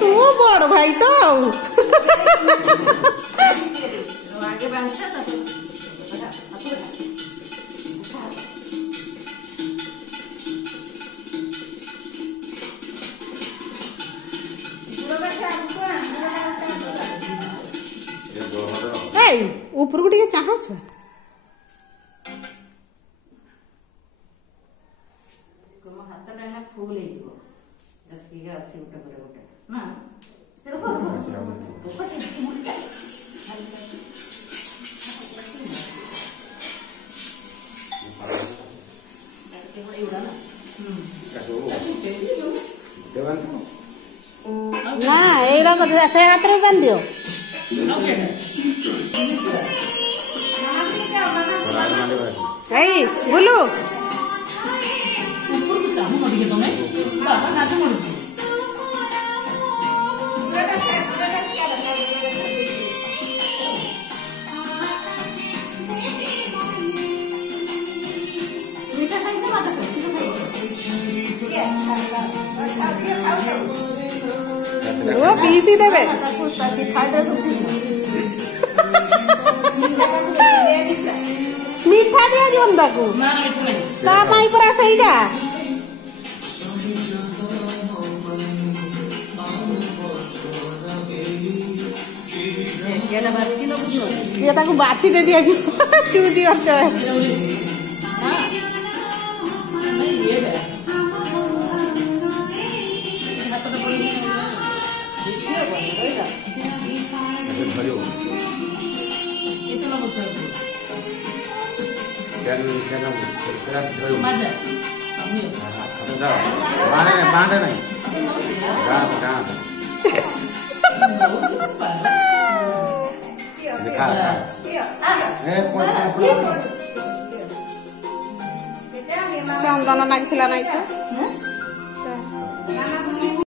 तू बड़ भाई तो आगे बांध ऊपर को टे चाह हाथ फुल अच्छी गोटे पर गोटे ना ना ये से हाथ में बांध दियो बोलो वो पीसी देवे मीठा दिया जीवन को पूरा सही का ये बाछी दे दिया चूदी और चंदन लगी ना